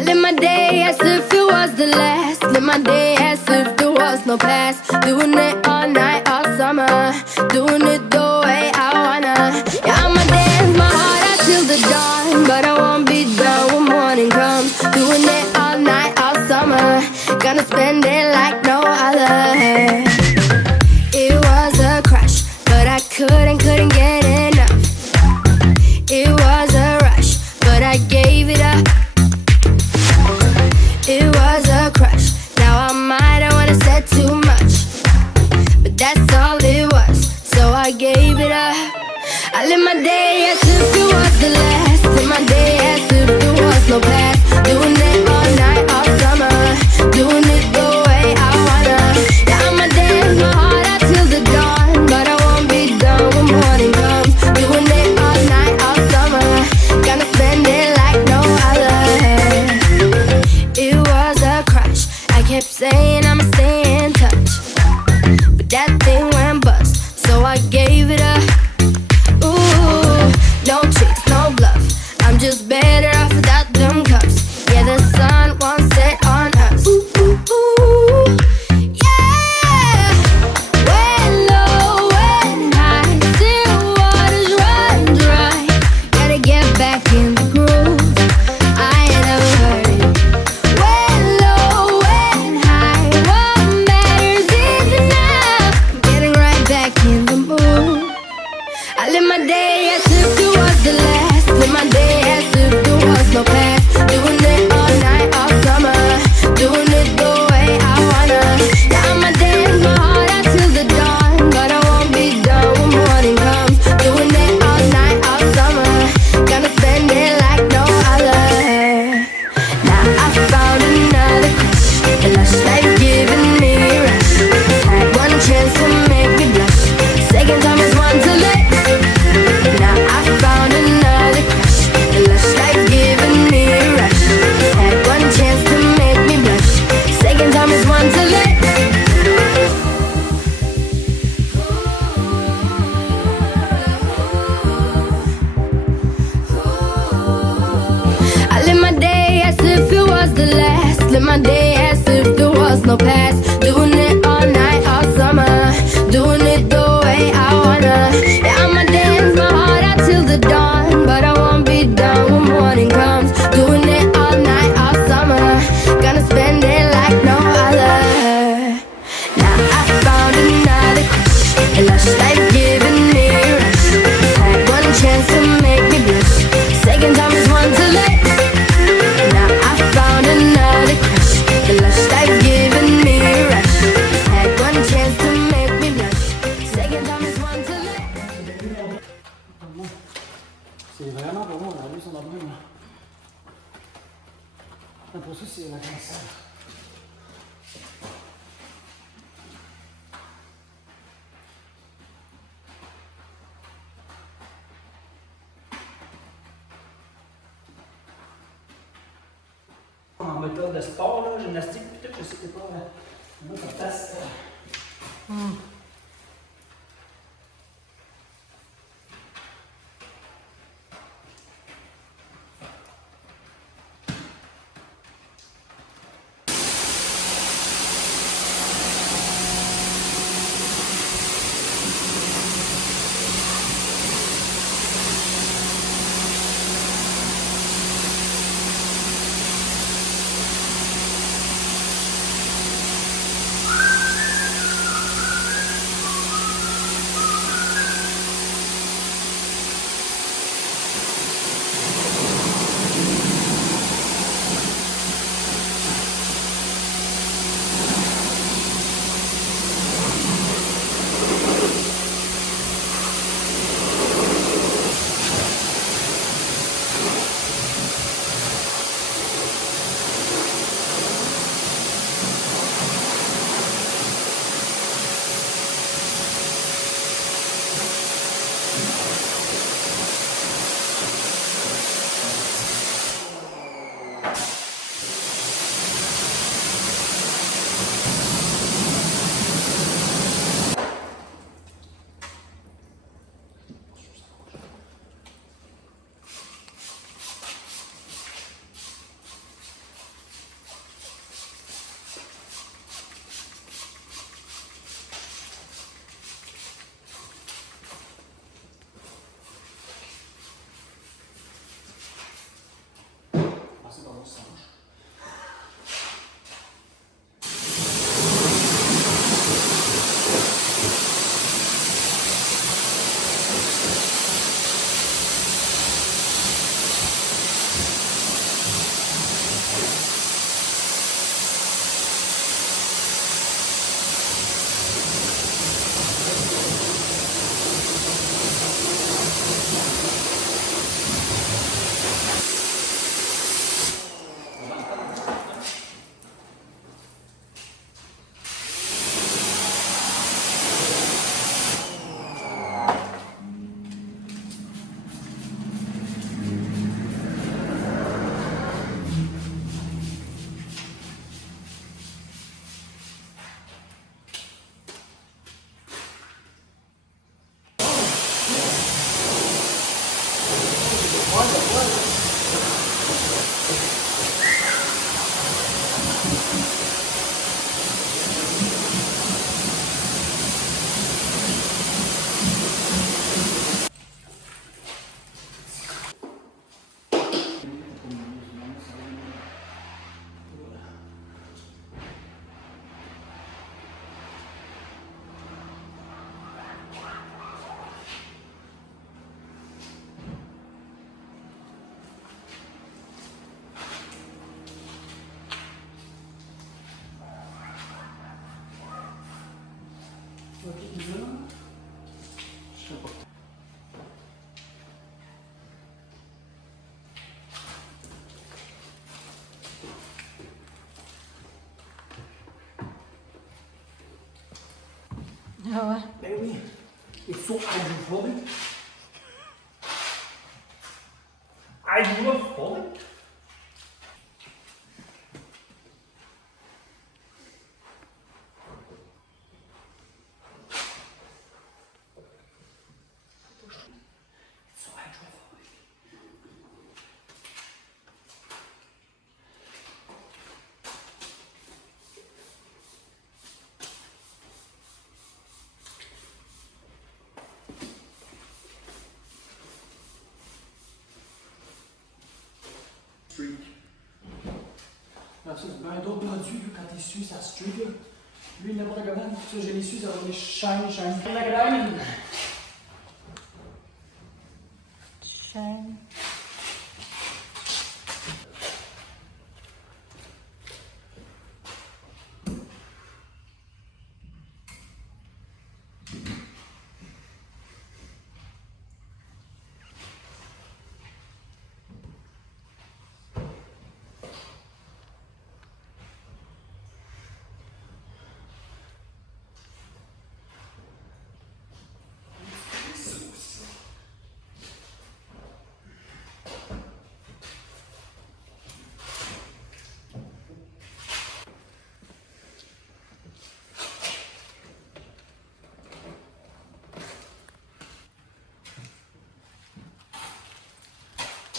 I live my day as if it was the last. Live my day as if there was no past. Doing it all night, all summer. Doing it the way I wanna. Yeah, I'ma dance my heart out till the dawn, but I won't be done when morning comes. Doing it all night, all summer. Gonna spend it like no other. It was a crush, but I couldn't get enough. It was a rush, but I gave it up. It was a crush, now I might have wanna said too much, but that's all it was, so I gave it up. I live my day as if it was the last. Live my day as if there was no past. Doing it all night, all summer. Doing it the way I wanna. Yeah, I'ma dance my heart out till the dawn, but I won't be done when morning comes. Doing it all night, all summer. Gonna spend it like no other. It was a crush, I kept saying I'ma stay in touch, but that thing went bust, so I gave it up. Ooh, no tricks, no bluff, I'm just better off without them cups. Yeah, the sun won't set on us. Ooh, ooh, ooh, yeah. When low, when high, still waters run dry. Gotta get back in the groove, I ain't never heard it. When low, when high, what matters is enough. I'm getting right back in the mood. I live my day as if it was the last. Live my day as if there was no past. Doing it all night, all summer. Doing it the way I wanna. Yeah, I'ma dance my heart out till the dawn, but I won't be done when morning comes. Doing it all night, all summer. Gonna spend it like no other. Now I found another crush, a lush life giving me a rush. Had one chance to make me blush, second time is one to let. Now I found another crush, a lush life giving me a rush. Had one chance to make me blush, second time is one to let. I live my day as if it was the last. Live my day as if there was no past. Doing it all night, all summer. Doing it the way I wanna. Yeah, I'ma dance my heart out till the dawn, but I won't be done when morning comes. Doing it all night, all summer. Gonna spend it like no other. Now I found another crush, a lush life giving me a rush. Had one chance to make me blush, second time is one to let. Now I found another crush, a lush life giving me a rush. Had one chance to make me blush, second time is one to let. C'est vraiment pour moi, on a vu son abonnement. Pour ça, c'est la cancer. En méthode de sport, là, gymnastique, peut-être que c'était pas. Moi, ça passe. grosse hanche. Ah ouais? Ben oui, il faut hydrophobic. Hydrophobic? So hydrophobic. Streak. Là, ça, c'est bien d'autres produits, là, quand tu suis ça streak, là. Lui, n'importe comment, ça, je les suis, ça va les shine. La graine. Shine.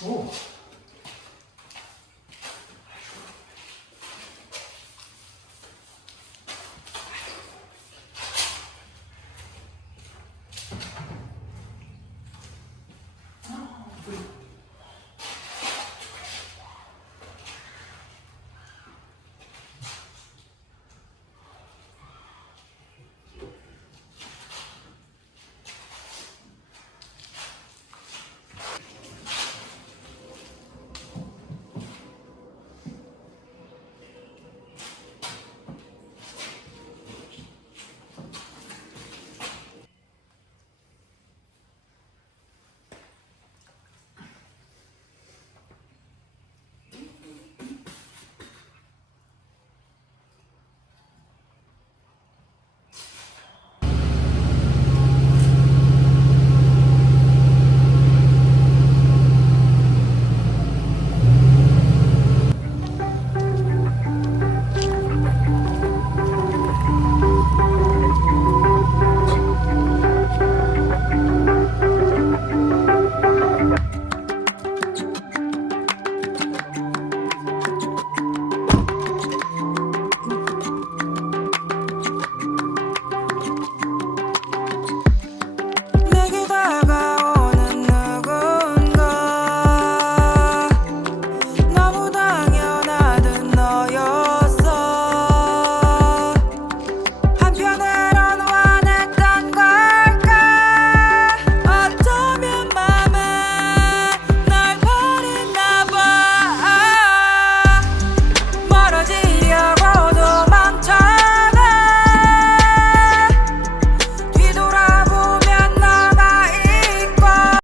Oh!